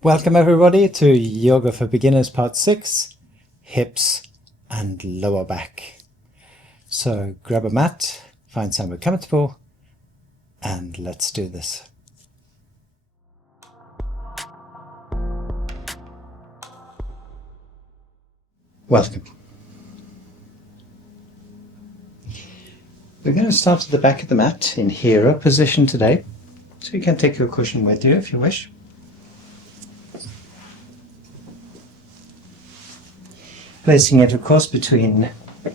Welcome everybody to Yoga for Beginners Part 6, Hips and Lower Back. So grab a mat, find somewhere comfortable, and let's do this. Welcome. We're going to start at the back of the mat in hero position today. So you can take your cushion with you if you wish. Placing it, of course, between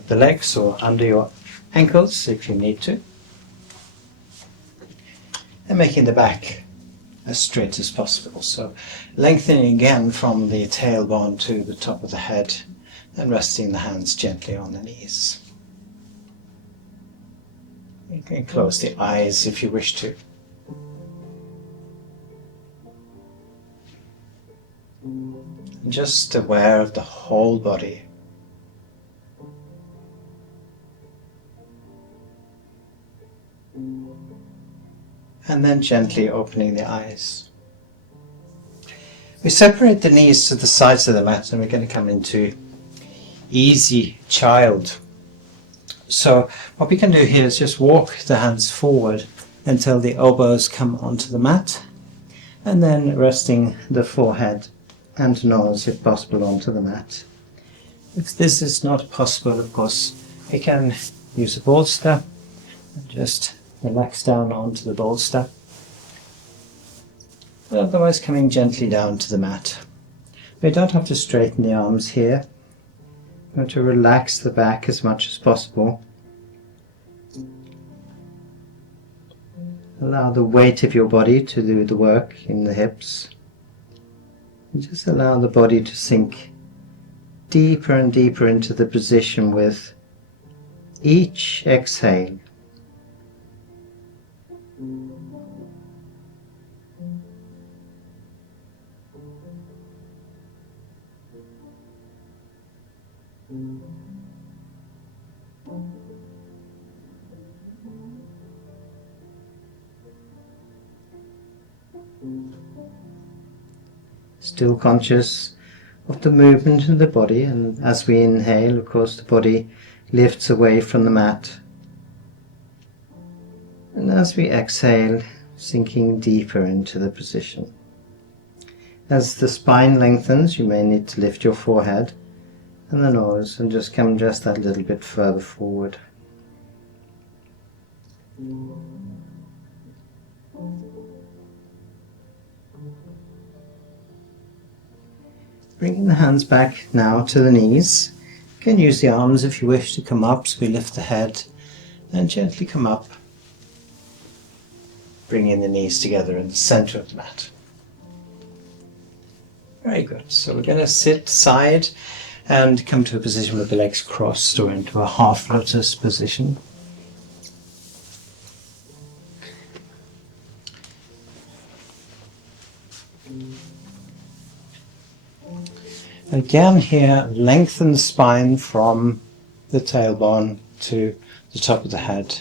the legs or under your ankles if you need to. And making the back as straight as possible. So lengthening again from the tailbone to the top of the head and resting the hands gently on the knees. You can close the eyes if you wish to. Just aware of the whole body. And then gently opening the eyes. We separate the knees to the sides of the mat and we're going to come into easy child. So what we can do here is just walk the hands forward until the elbows come onto the mat, and then resting the forehead and nose, if possible, onto the mat. If this is not possible, of course, we can use a bolster and just relax down onto the bolster. But otherwise coming gently down to the mat. We don't have to straighten the arms here. We want to relax the back as much as possible. Allow the weight of your body to do the work in the hips. And just allow the body to sink deeper and deeper into the position with each exhale. Still conscious of the movement in the body, and as we inhale, of course, the body lifts away from the mat. And as we exhale, sinking deeper into the position. As the spine lengthens, you may need to lift your forehead and the nose and just come just that little bit further forward. Bringing the hands back now to the knees. You can use the arms if you wish to come up, so we lift the head and gently come up, bringing the knees together in the center of the mat. Very good. So we're going to sit side and come to a position with the legs crossed or into a half lotus position. Again here, lengthen the spine from the tailbone to the top of the head,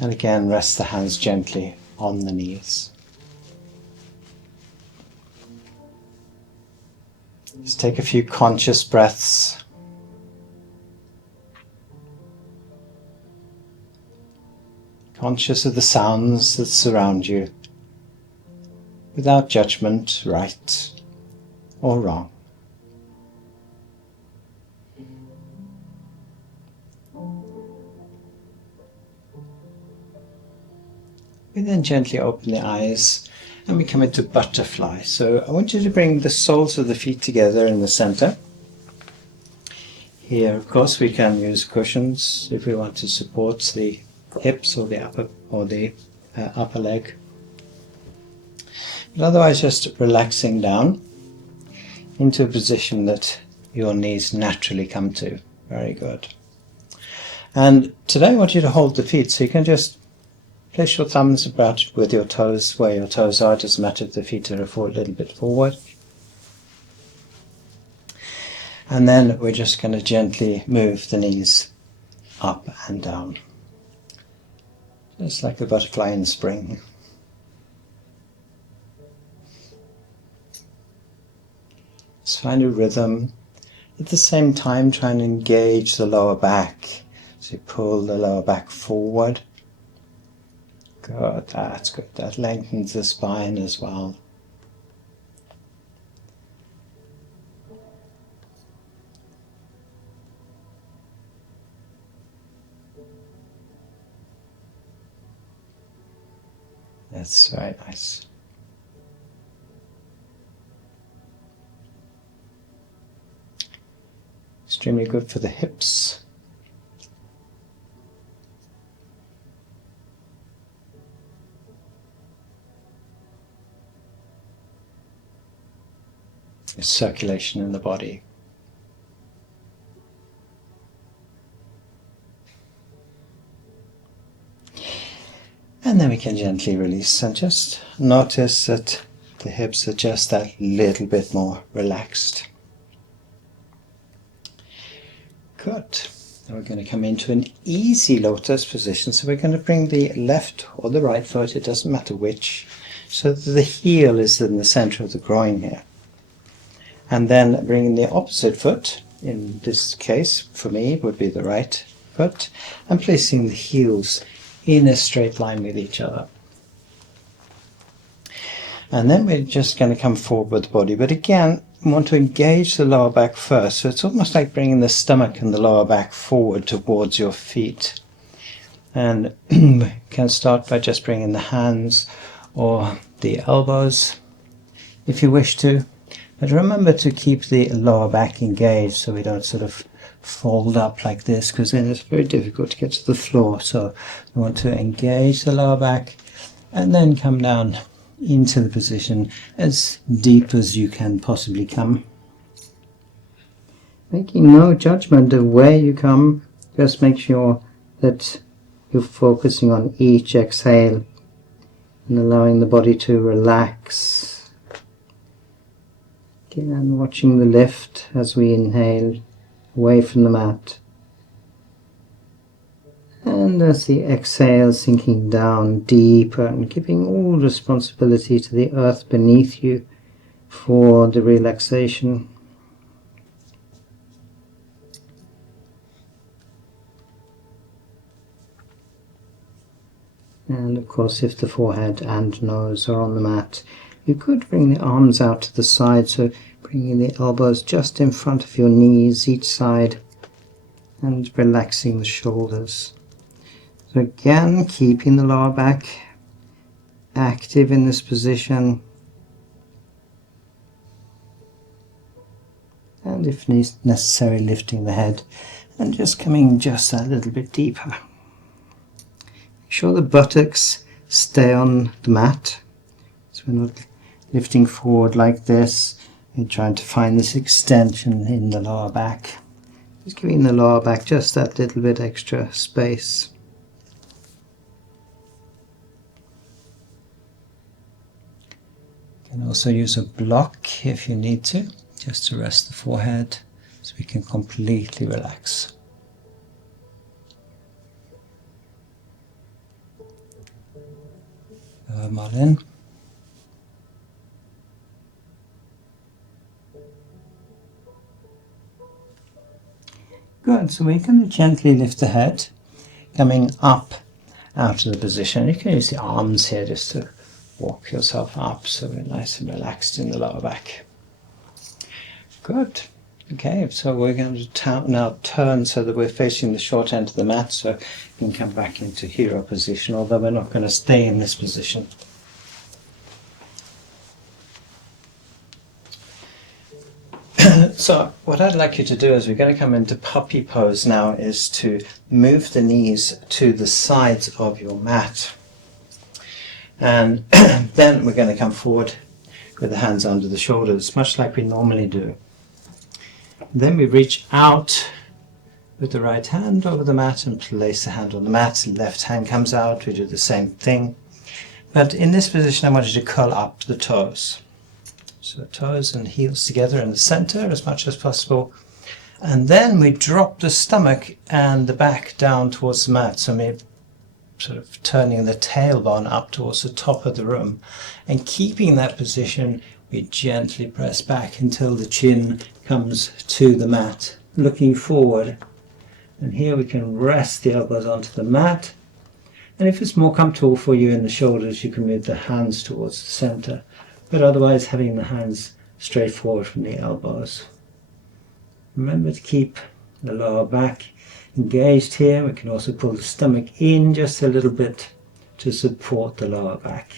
and again rest the hands gently on the knees. Just take a few conscious breaths. Conscious of the sounds that surround you, without judgment, right or wrong. We then gently open the eyes and we come into butterfly. So I want you to bring the soles of the feet together in the center. Here, of course, we can use cushions if we want to support the hips or the upper leg. But otherwise, just relaxing down into a position that your knees naturally come to. Very good. And today I want you to hold the feet, so you can just place your thumbs about with your toes where your toes are. It doesn't matter if the feet are a little bit forward. And then we're just going to gently move the knees up and down. Just like a butterfly in spring. Just find a rhythm. At the same time, try and engage the lower back. So you pull the lower back forward. Good, that's good. That lengthens the spine as well. That's very nice. Extremely good for the hips. Circulation in the body. And then we can gently release and just notice that the hips are just that little bit more relaxed. Good. Now we're going to come into an easy lotus position. So we're going to bring the left or the right foot, it doesn't matter which, so that the heel is in the center of the groin here. And then bringing the opposite foot, in this case for me it would be the right foot, and placing the heels in a straight line with each other. And then we're just going to come forward with the body, but again we want to engage the lower back first, so it's almost like bringing the stomach and the lower back forward towards your feet. And we can start by just bringing the hands or the elbows if you wish to, but remember to keep the lower back engaged so we don't sort of fold up like this, because then it's very difficult to get to the floor. So you want to engage the lower back and then come down into the position as deep as you can possibly come. Making no judgment of where you come, just make sure that you're focusing on each exhale and allowing the body to relax. Again, watching the lift as we inhale away from the mat, and as the exhale sinking down deeper and giving all responsibility to the earth beneath you for the relaxation. And of course, if the forehead and nose are on the mat, you could bring the arms out to the side, so bringing the elbows just in front of your knees each side and relaxing the shoulders. So again, keeping the lower back active in this position, and if necessary lifting the head and just coming just a little bit deeper. Make sure the buttocks stay on the mat, so we're not lifting forward like this and trying to find this extension in the lower back. Just giving the lower back just that little bit extra space. You can also use a block if you need to, just to rest the forehead so we can completely relax. Marlin. Good, so we're going to gently lift the head, coming up out of the position. You can use the arms here just to walk yourself up so we're nice and relaxed in the lower back. Good. Okay, so we're going to now turn so that we're facing the short end of the mat, so you can come back into hero position, although we're not going to stay in this position. So what I'd like you to do is we're going to come into puppy pose now, is to move the knees to the sides of your mat. And then we're going to come forward with the hands under the shoulders, much like we normally do. Then we reach out with the right hand over the mat and place the hand on the mat. The left hand comes out, we do the same thing. But in this position I want you to curl up the toes. So toes and heels together in the center as much as possible. And then we drop the stomach and the back down towards the mat. So we're sort of turning the tailbone up towards the top of the room and keeping that position We gently press back until the chin comes to the mat, looking forward. And here we can rest the elbows onto the mat. And if it's more comfortable for you in the shoulders, you can move the hands towards the center. But otherwise, having the hands straight forward from the elbows. Remember to keep the lower back engaged here. We can also pull the stomach in just a little bit to support the lower back.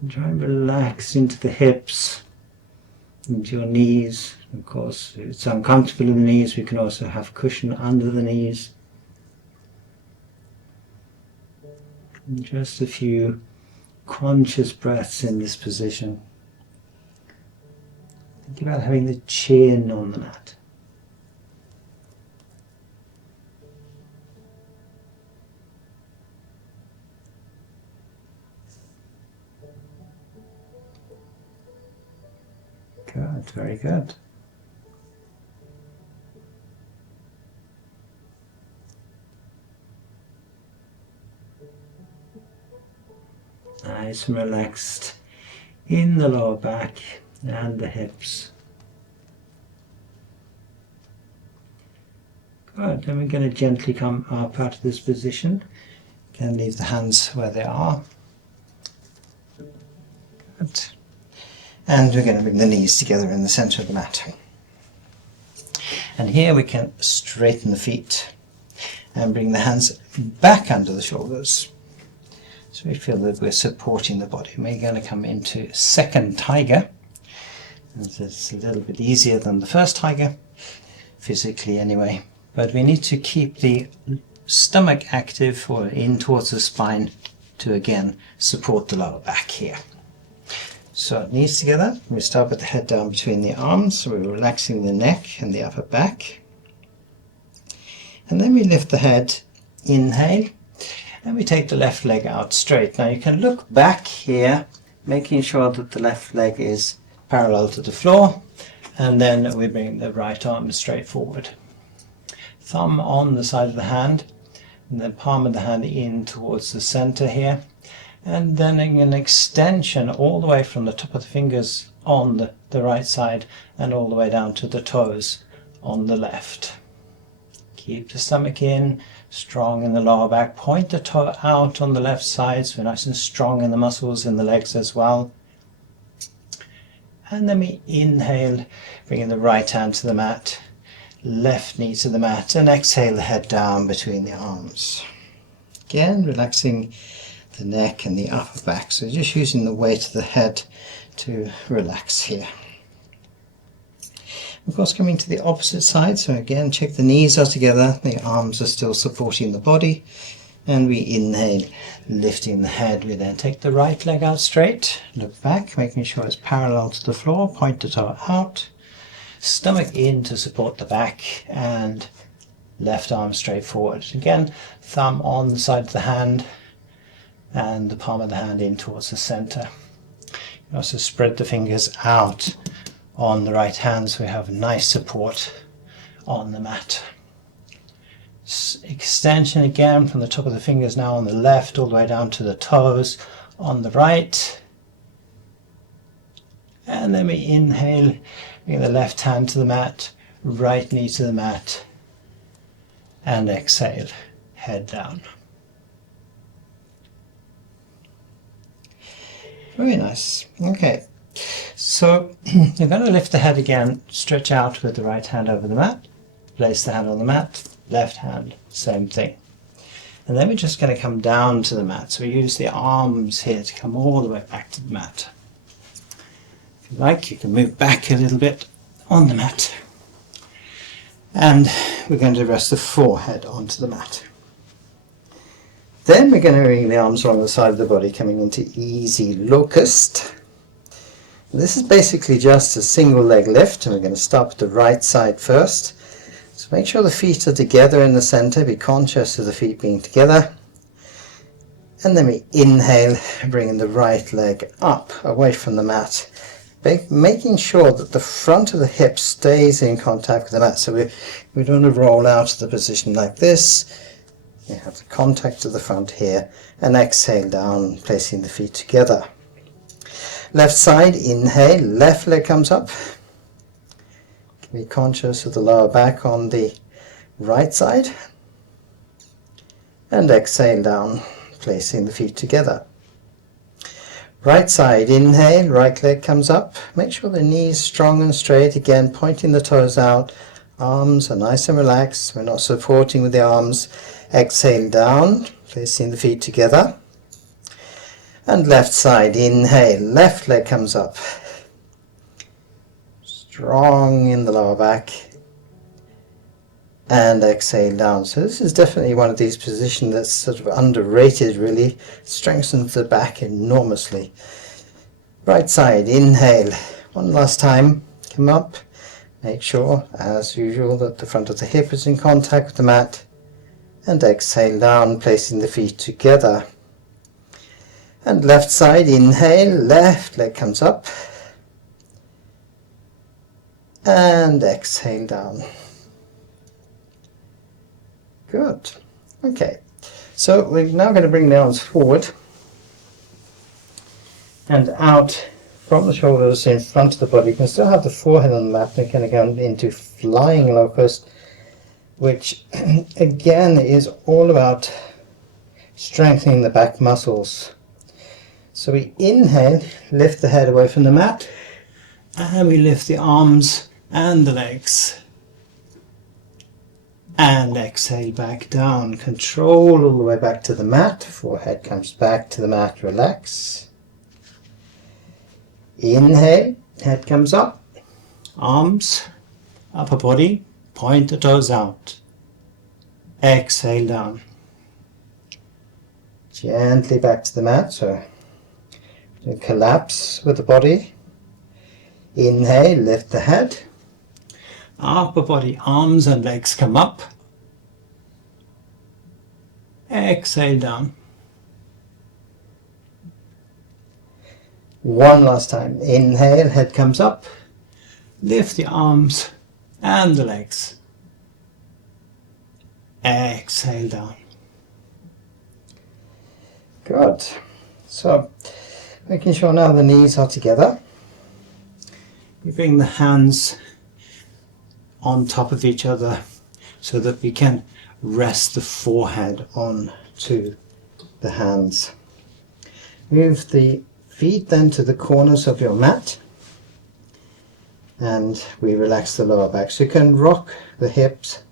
And try and relax into the hips, into your knees. Of course, if it's uncomfortable in the knees, we can also have cushion under the knees. And just a few conscious breaths in this position. Think about having the chin on the mat. Good, very good. Nice and relaxed in the lower back and the hips. Good, then we're going to gently come up out of this position. Again, leave the hands where they are. Good. And we're going to bring the knees together in the center of the mat. And here we can straighten the feet and bring the hands back under the shoulders. So we feel that we're supporting the body. We're going to come into second tiger. And it's a little bit easier than the first tiger, physically anyway. But we need to keep the stomach active or in towards the spine to again support the lower back here. So knees together, we start with the head down between the arms, so we're relaxing the neck and the upper back. And then we lift the head, inhale, and we take the left leg out straight. Now you can look back here, making sure that the left leg is parallel to the floor, and then we bring the right arm straight forward. Thumb on the side of the hand, and then palm of the hand in towards the center here. And then an extension all the way from the top of the fingers on the right side and all the way down to the toes on the left. Keep the stomach in, strong in the lower back. Point the toe out on the left side so we're nice and strong in the muscles in the legs as well. And then we inhale, bringing the right hand to the mat, left knee to the mat, and exhale the head down between the arms. Again, relaxing the neck and the upper back, so just using the weight of the head to relax here. Of course, coming to the opposite side, so again check the knees are together, the arms are still supporting the body, and we inhale, lifting the head. We then take the right leg out straight, look back, making sure it's parallel to the floor, point the toe out, stomach in to support the back, and left arm straight forward. Again, thumb on the side of the hand, and the palm of the hand in towards the center. You also spread the fingers out on the right hand so we have nice support on the mat. Extension again from the top of the fingers now on the left all the way down to the toes on the right. And then we inhale, bring the left hand to the mat, right knee to the mat, and exhale, head down. Very nice. Okay, so you're going to lift the head again, stretch out with the right hand over the mat, place the hand on the mat, left hand, same thing. And then we're just going to come down to the mat. So we use the arms here to come all the way back to the mat. If you like, you can move back a little bit on the mat. And we're going to rest the forehead onto the mat. Then we're going to bring the arms along the side of the body, coming into easy locust. This is basically just a single leg lift, and we're going to start with the right side first. So make sure the feet are together in the center, be conscious of the feet being together. And then we inhale, bringing the right leg up, away from the mat, making sure that the front of the hip stays in contact with the mat. So we don't want to roll out of the position like this. You have the contact of the front here, and exhale down, placing the feet together. Left side, inhale, left leg comes up. Be conscious of the lower back on the right side. And exhale down, placing the feet together. Right side, inhale, right leg comes up. Make sure the knees strong and straight, again pointing the toes out. Arms are nice and relaxed. We're not supporting with the arms. Exhale down, placing the feet together. And left side, inhale, left leg comes up. Strong in the lower back. And exhale down. So this is definitely one of these positions that's sort of underrated, really. Strengthens the back enormously. Right side, inhale. One last time, come up. Make sure, as usual, that the front of the hip is in contact with the mat. And exhale down, placing the feet together. And left side, inhale, left leg comes up. And exhale down. Good. Okay. So we're now going to bring the arms forward and out from the shoulders in front of the body. You can still have the forehead on the mat. We're going to go into flying locust, which again is all about strengthening the back muscles. So we inhale, lift the head away from the mat, and we lift the arms and the legs. And exhale back down. Control all the way back to the mat. Forehead comes back to the mat. Relax. Inhale, head comes up. Arms, upper body, point the toes out. Exhale down. Gently back to the mat. So collapse with the body. Inhale, lift the head. Upper body, arms and legs come up. Exhale down. One last time. Inhale, head comes up. Lift the arms and the legs. Exhale down. Good. So, making sure now the knees are together. We bring the hands on top of each other so that we can rest the forehead on to the hands. Move the feet then to the corners of your mat and we relax the lower back. So you can rock the hips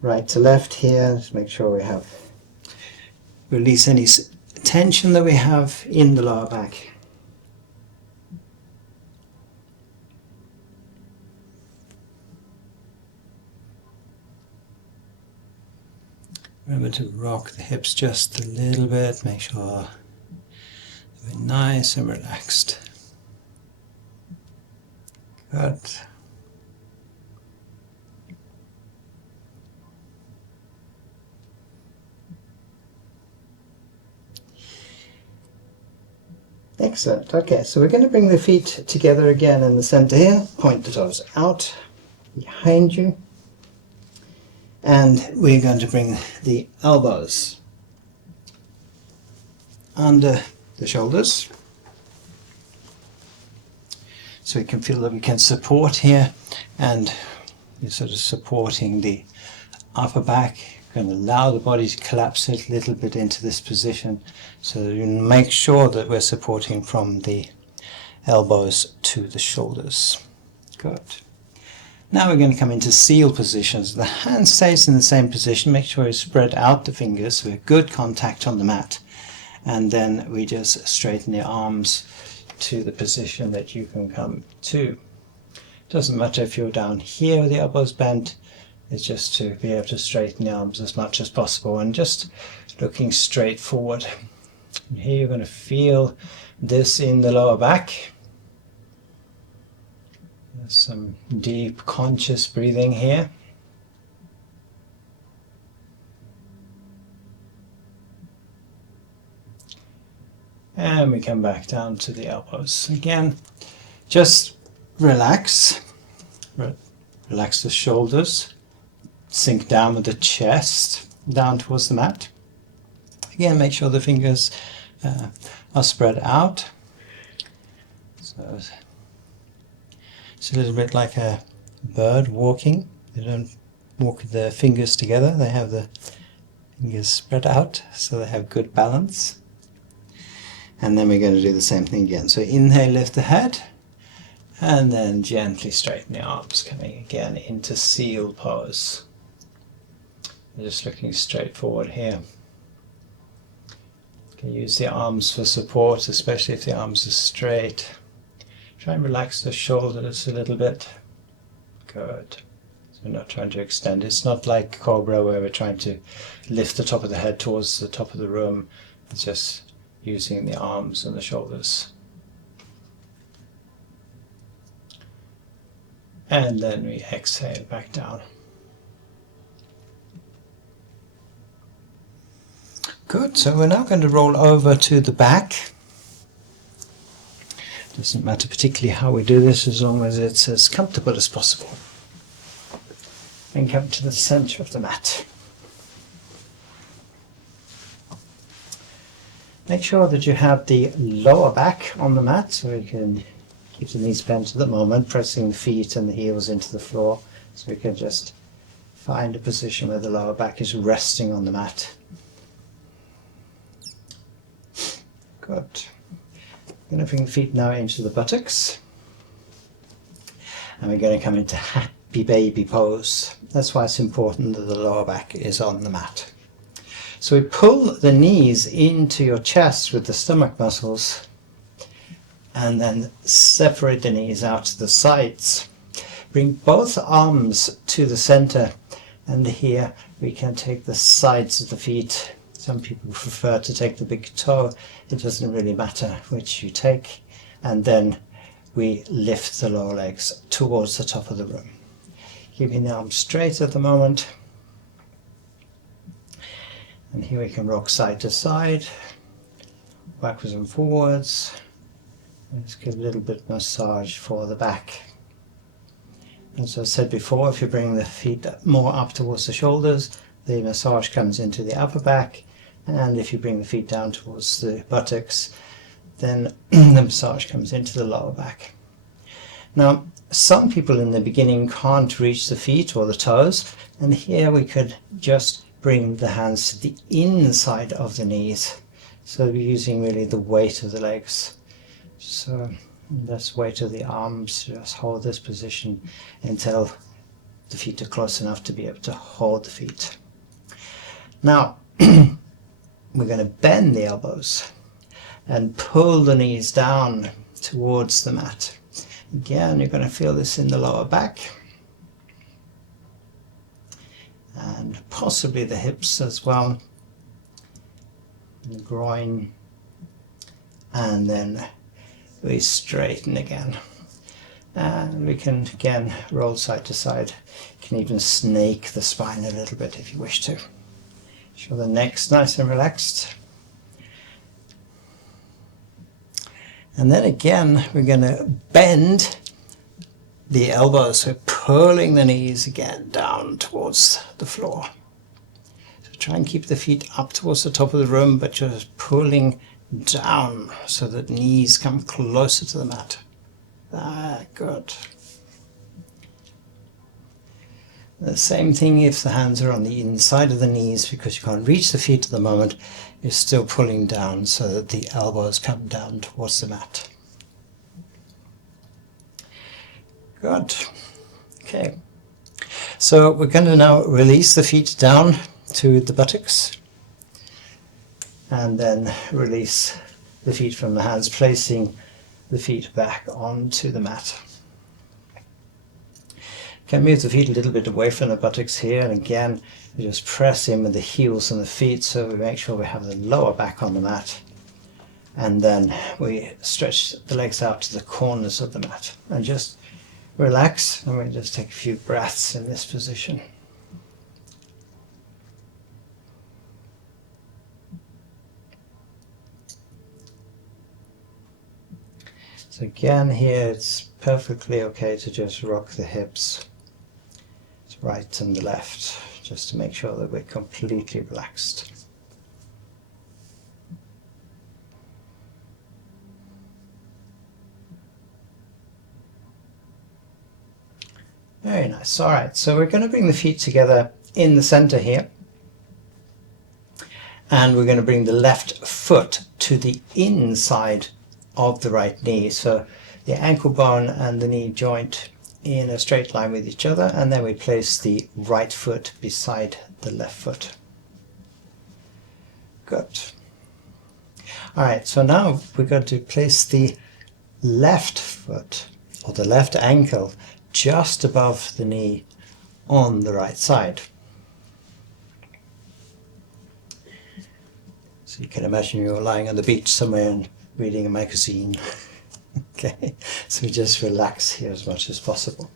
right to left here. Just make sure we have release any tension that we have in the lower back. Remember to rock the hips just a little bit, make sure they're nice and relaxed. Good. Excellent. Okay, so we're going to bring the feet together again in the center here. Point the toes out behind you. And we're going to bring the elbows under the shoulders. So we can feel that we can support here, and you're sort of supporting the upper back. We're going to allow the body to collapse a little bit into this position so that we make sure that we're supporting from the elbows to the shoulders. Good. Now we're going to come into seal positions. The hand stays in the same position. Make sure you spread out the fingers so we have good contact on the mat. And then we just straighten the arms to the position that you can come to. Doesn't matter if you're down here with the elbows bent. It's just to be able to straighten the arms as much as possible and just looking straight forward. And here you're going to feel this in the lower back. Some deep conscious breathing here. And we come back down to the elbows. Again, just relax. Relax the shoulders. Sink down with the chest down towards the mat. Again, make sure the fingers are spread out. So it's a little bit like a bird walking. They don't walk with their fingers together, they have the fingers spread out so they have good balance. And then we're going to do the same thing again. So inhale, lift the head, and then gently straighten the arms, coming again into seal pose. Just looking straight forward here. You can use the arms for support, especially if the arms are straight. Try and relax the shoulders a little bit. Good. So we're not trying to extend. It's not like Cobra where we're trying to lift the top of the head towards the top of the room. It's just using the arms and the shoulders. And then we exhale back down. Good, so we're now going to roll over to the back. Doesn't matter particularly how we do this as long as it's as comfortable as possible. And come to the center of the mat. Make sure that you have the lower back on the mat so you can keep the knees bent at the moment, pressing the feet and the heels into the floor. So we can just find a position where the lower back is resting on the mat. Good. I'm going to bring the feet now into the buttocks. And we're going to come into happy baby pose. That's why it's important that the lower back is on the mat. So we pull the knees into your chest with the stomach muscles and then separate the knees out to the sides. Bring both arms to the center, and here we can take the sides of the feet. Some people prefer to take the big toe. It doesn't really matter which you take. And then we lift the lower legs towards the top of the room. Keeping the arms straight at the moment. And here we can rock side to side, backwards and forwards. Let's give a little bit of massage for the back. As I said before, if you bring the feet more up towards the shoulders, the massage comes into the upper back. And if you bring the feet down towards the buttocks, then the massage comes into the lower back. Now, some people in the beginning can't reach the feet or the toes, and here we could just bring the hands to the inside of the knees. So we're using really the weight of the legs. So less weight of the arms, just hold this position until the feet are close enough to be able to hold the feet. Now, we're going to bend the elbows and pull the knees down towards the mat. Again, you're going to feel this in the lower back and possibly the hips as well, and the groin, and then we straighten again. And we can again roll side to side. You can even snake the spine a little bit if you wish to. Sure, the neck's nice and relaxed. And then again, we're going to bend the elbows, so pulling the knees again down towards the floor. So try and keep the feet up towards the top of the room, but just pulling down so that knees come closer to the mat. Good. The same thing if the hands are on the inside of the knees, because you can't reach the feet at the moment, you're still pulling down so that the elbows come down towards the mat. Good. Okay. So we're going to now release the feet down to the buttocks and then release the feet from the hands, placing the feet back onto the mat. Can move the feet a little bit away from the buttocks here, and again we just press in with the heels and the feet so we make sure we have the lower back on the mat, and then we stretch the legs out to the corners of the mat and just relax, and we just take a few breaths in this position. So again here it's perfectly okay to just rock the hips right and the left, just to make sure that we're completely relaxed. Very nice. All right, so we're going to bring the feet together in the center here. And we're going to bring the left foot to the inside of the right knee. So the ankle bone and the knee joint in a straight line with each other, and then we place the right foot beside the left foot. Good. All right, so now we're going to place the left foot or the left ankle just above the knee on the right side. So you can imagine you're lying on the beach somewhere and reading a magazine. Okay, so we just relax here as much as possible.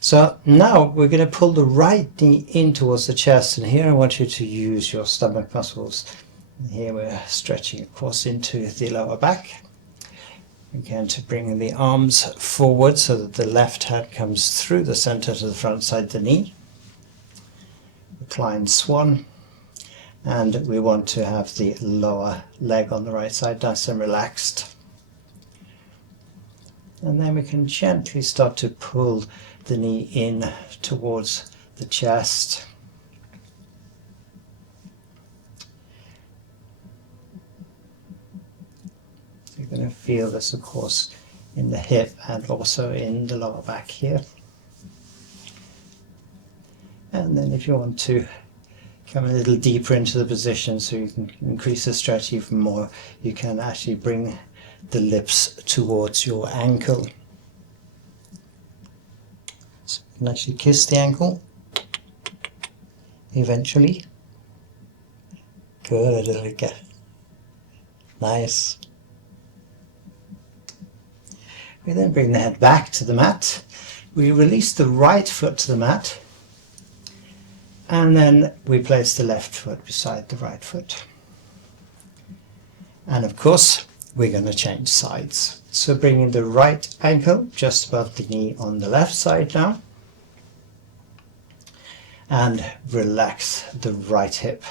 So now we're going to pull the right knee in towards the chest, and here I want you to use your stomach muscles. And here we're stretching, of course, into the lower back. Again, to bring the arms forward so that the left hand comes through the center to the front side of the knee. Reclined swan. And we want to have the lower leg on the right side nice and relaxed. And then we can gently start to pull the knee in towards the chest. So you're going to feel this, of course, in the hip and also in the lower back here. And then if you want to come a little deeper into the position so you can increase the stretch even more, you can actually bring the lips towards your ankle. So you can actually kiss the ankle eventually. Good, it'll get nice. We then bring the head back to the mat. We release the right foot to the mat, and then we place the left foot beside the right foot. And of course, we're going to change sides. So bringing the right ankle just above the knee on the left side now. And relax the right hip.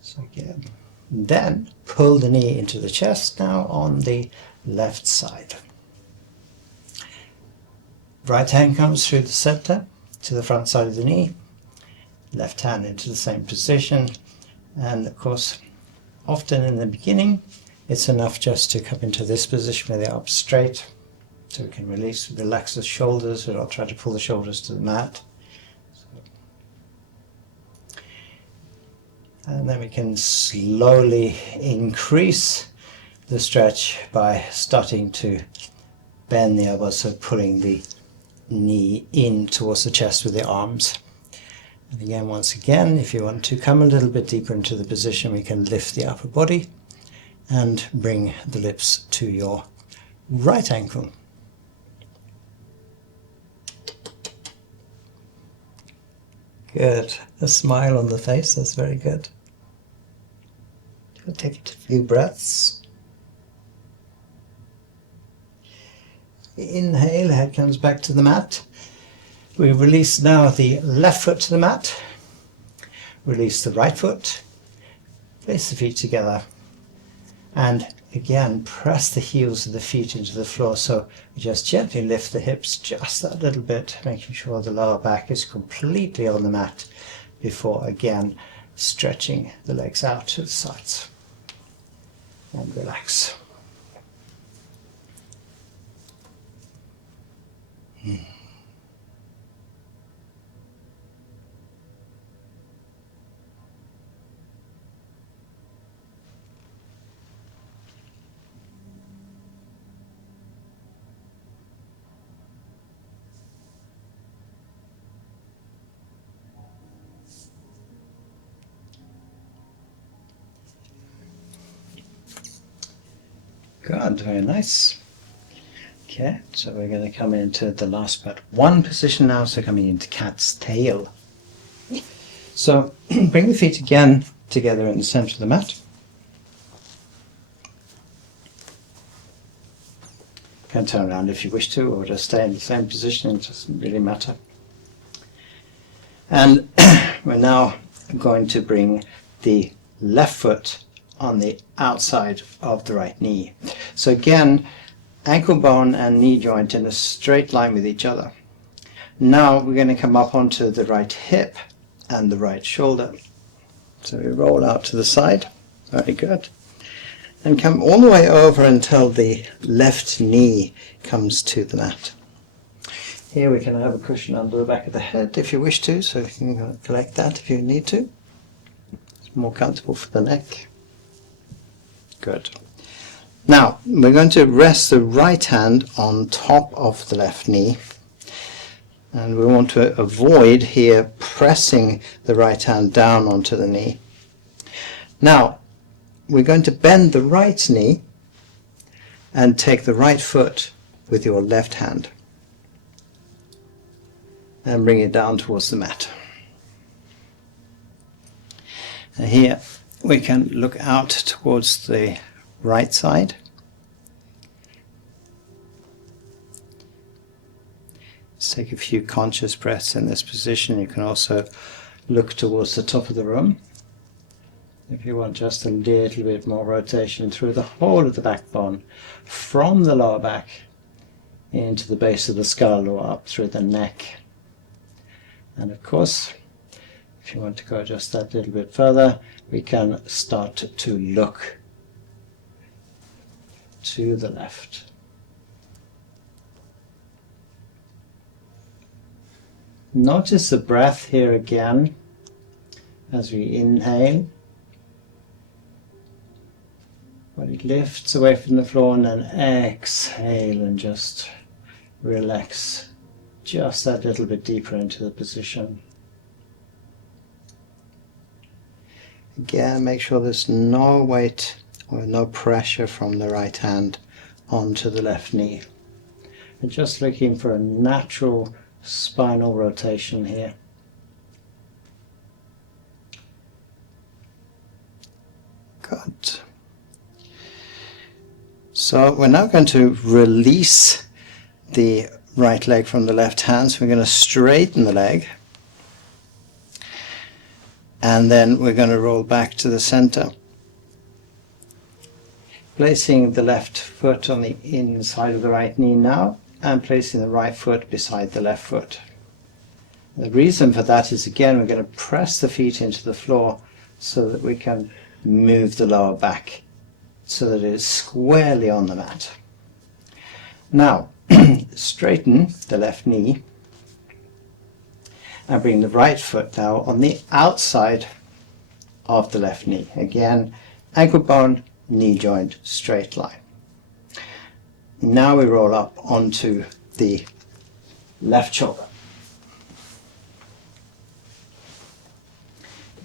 So again, then pull the knee into the chest now on the left side. Right hand comes through the center to the front side of the knee. Left hand into the same position. And of course, often in the beginning, it's enough just to come into this position with the arms straight, so we can relax the shoulders. We're not trying to pull the shoulders to the mat. And then we can slowly increase the stretch by starting to bend the elbows, so pulling the knee in towards the chest with the arms. And again, once again, if you want to come a little bit deeper into the position, we can lift the upper body and bring the lips to your right ankle. Good. A smile on the face, that's very good. Take a few breaths. Inhale, head comes back to the mat. We release now the left foot to the mat. Release the right foot. Place the feet together. And again, press the heels of the feet into the floor. So we just gently lift the hips just that little bit, making sure the lower back is completely on the mat before again stretching the legs out to the sides. And relax. Good, very nice. Okay, so we're going to come into the last but one position now, so coming into cat's tail. So bring the feet again together in the center of the mat. You can turn around if you wish to, or just stay in the same position, it doesn't really matter. And we're now going to bring the left foot on the outside of the right knee. So again, ankle bone and knee joint in a straight line with each other. Now we're going to come up onto the right hip and the right shoulder. So we roll out to the side, very good, and come all the way over until the left knee comes to the mat. Here we can have a cushion under the back of the head if you wish to, so you can collect that if you need to. It's more comfortable for the neck. Good. Now we're going to rest the right hand on top of the left knee. And we want to avoid here pressing the right hand down onto the knee. Now, we're going to bend the right knee and take the right foot with your left hand and bring it down towards the mat. And here we can look out towards the right side. Let's take a few conscious breaths in this position. You can also look towards the top of the room. If you want just a little bit more rotation through the whole of the backbone, from the lower back into the base of the skull or up through the neck. And of course, if you want to go just that little bit further, we can start to look to the left. Notice the breath here again as we inhale. When it lifts away from the floor, and then exhale and just relax just that little bit deeper into the position. Again, make sure there's no weight or no pressure from the right hand onto the left knee. And just looking for a natural spinal rotation here. Good. So we're now going to release the right leg from the left hand. So we're going to straighten the leg. And then we're going to roll back to the center. Placing the left foot on the inside of the right knee now, and placing the right foot beside the left foot. The reason for that is, again, we're going to press the feet into the floor so that we can move the lower back so that it is squarely on the mat. Now, straighten the left knee and bring the right foot now on the outside of the left knee. Again, ankle bone, knee joint, straight line. Now we roll up onto the left shoulder.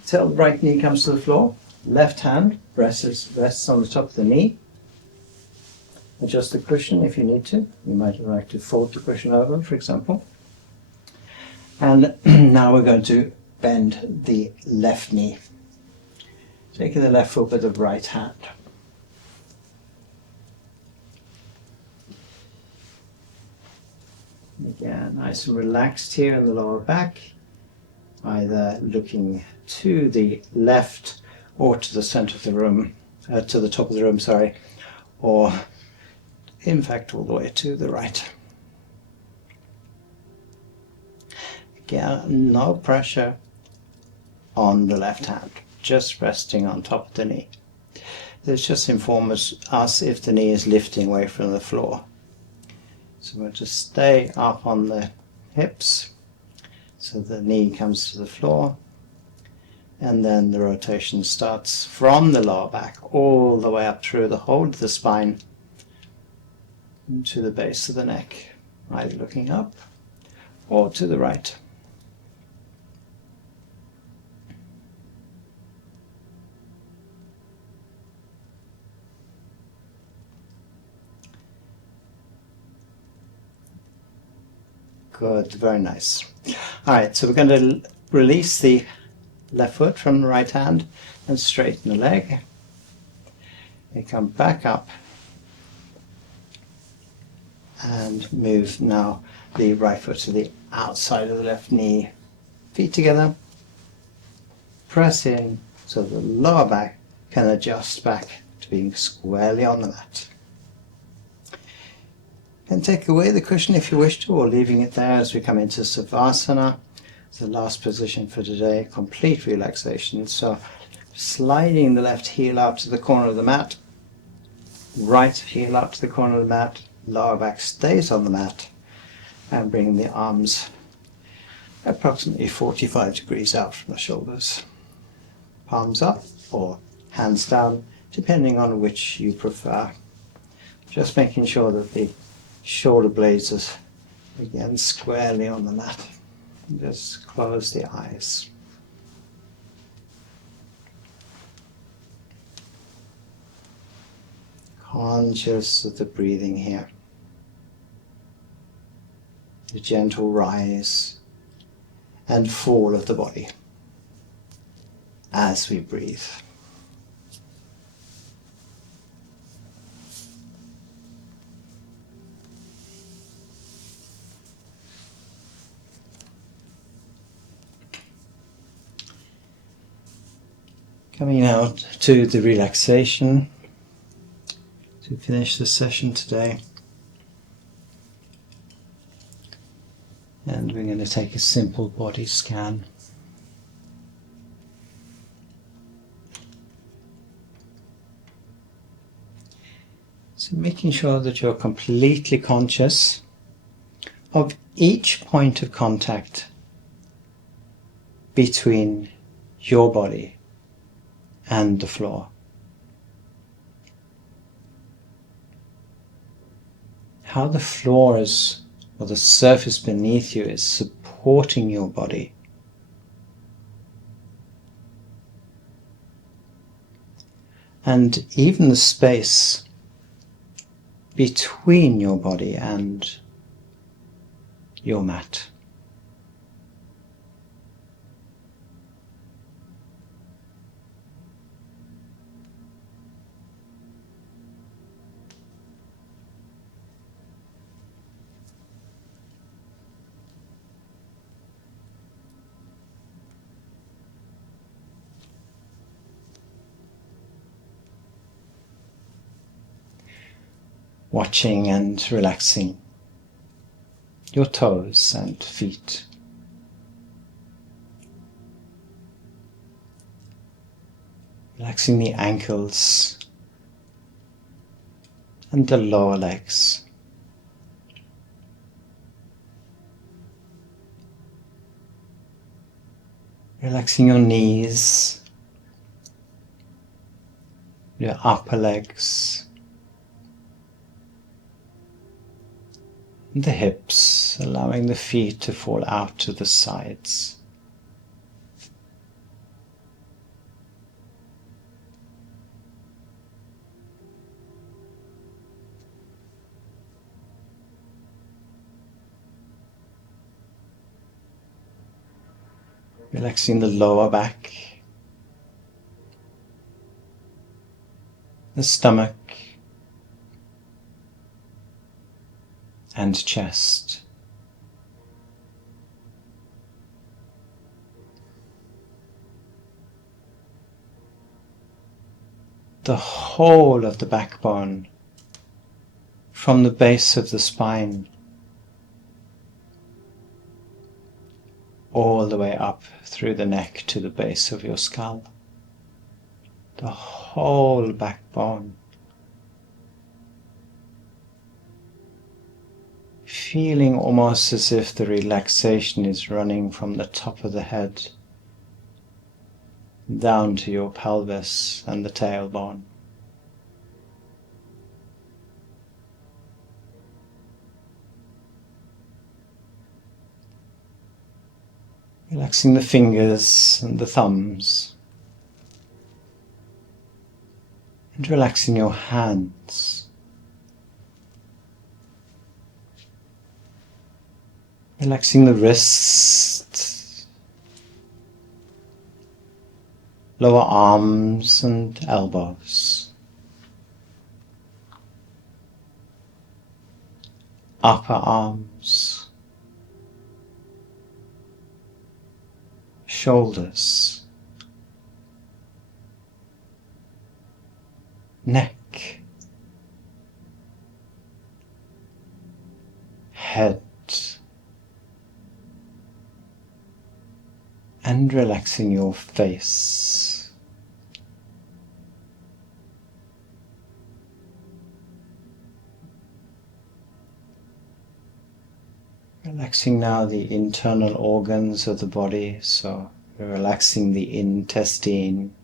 Till the right knee comes to the floor, left hand rests on the top of the knee. Adjust the cushion if you need to. You might like to fold the cushion over, for example. And now we're going to bend the left knee, taking the left foot with the right hand. Again, nice and relaxed here in the lower back, either looking to the left or to the center of the room, to the top of the room, sorry, or in fact all the way to the right. Again, no pressure on the left hand, just resting on top of the knee. This just informs us if the knee is lifting away from the floor. So we'll just stay up on the hips so the knee comes to the floor, and then the rotation starts from the lower back all the way up through the whole of the spine to the base of the neck, either looking up or to the right. Good, very nice. Alright, so we're going to release the left foot from the right hand and straighten the leg. We come back up and move now the right foot to the outside of the left knee. Feet together. Press in so the lower back can adjust back to being squarely on the mat. And take away the cushion if you wish to, or leaving it there as we come into Savasana. It's the last position for today, complete relaxation. So sliding the left heel out to the corner of the mat, right heel out to the corner of the mat, lower back stays on the mat, and bring the arms approximately 45 degrees out from the shoulders. Palms up or hands down, depending on which you prefer. Just making sure that the shoulder blades are again squarely on the mat. Just close the eyes. Conscious of the breathing here. The gentle rise and fall of the body as we breathe. Coming out to the relaxation to finish the session today. And we're going to take a simple body scan. So making sure that you're completely conscious of each point of contact between your body and the floor. How the floor is, or the surface beneath you, is supporting your body. And even the space between your body and your mat. Watching and relaxing your toes and feet. Relaxing the ankles and the lower legs. Relaxing your knees, your upper legs, and the hips, allowing the feet to fall out to the sides. Relaxing the lower back, the stomach, and chest. The whole of the backbone, from the base of the spine all the way up through the neck to the base of your skull. The whole backbone. Feeling almost as if the relaxation is running from the top of the head down to your pelvis and the tailbone. Relaxing the fingers and the thumbs. And relaxing your hands. Relaxing the wrists, lower arms and elbows, upper arms, shoulders, neck, head and relaxing your face. Relaxing now the internal organs of the body, so we're relaxing the intestine,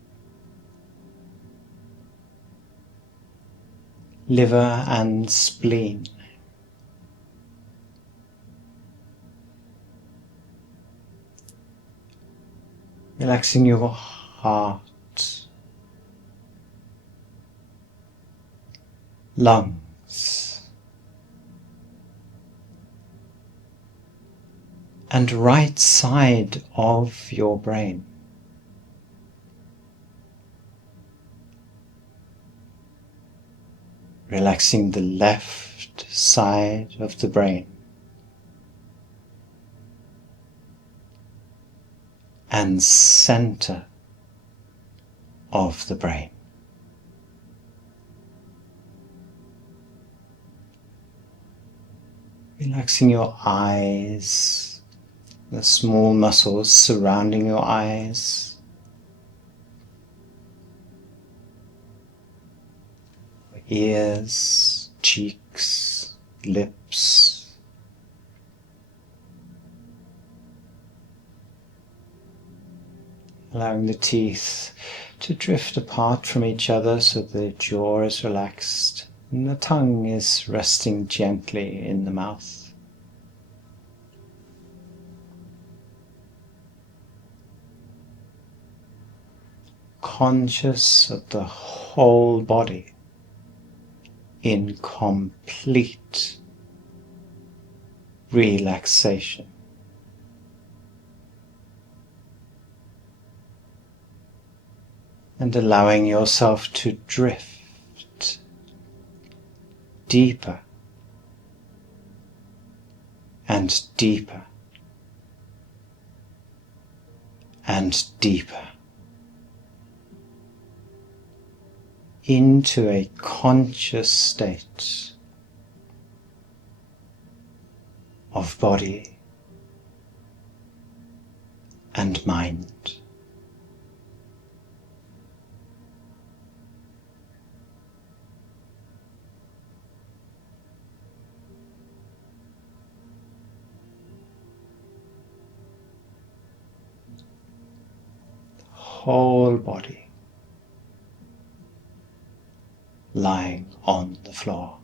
liver and spleen. Relaxing your heart, lungs, and right side of your brain. Relaxing the left side of the brain and center of the brain. Relaxing your eyes, the small muscles surrounding your eyes, ears, cheeks, lips. Allowing the teeth to drift apart from each other so the jaw is relaxed and the tongue is resting gently in the mouth. Conscious of the whole body in complete relaxation. And allowing yourself to drift deeper and deeper and deeper into a conscious state of body and mind. Whole body lying on the floor.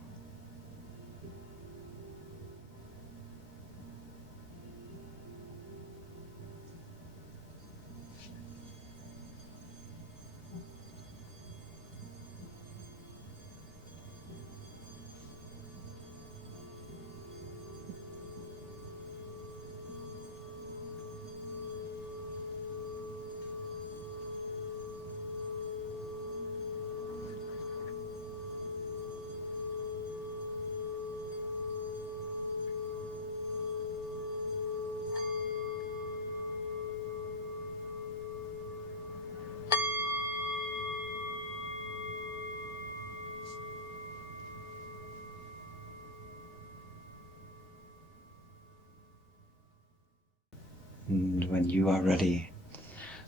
And when you are ready,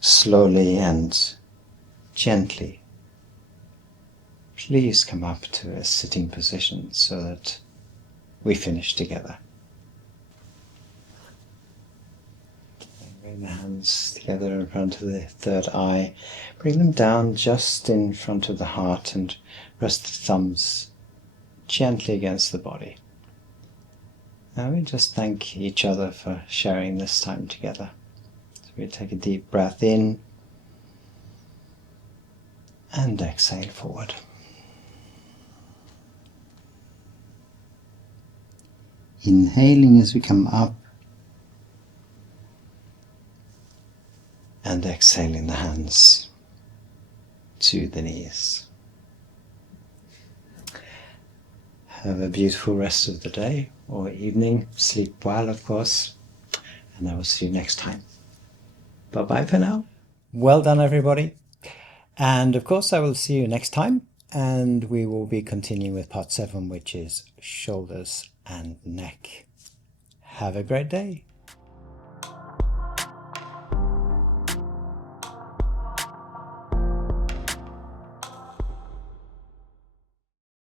slowly and gently, please come up to a sitting position so that we finish together. Bring the hands together in front of the third eye. Bring them down just in front of the heart and rest the thumbs gently against the body. Now we just thank each other for sharing this time together. So we take a deep breath in and exhale forward. Inhaling as we come up and exhaling the hands to the knees. Have a beautiful rest of the day or evening. Sleep well, of course. And I will see you next time. Bye-bye for now. Well done, everybody. And of course, I will see you next time. And we will be continuing with part 7, which is shoulders and neck. Have a great day.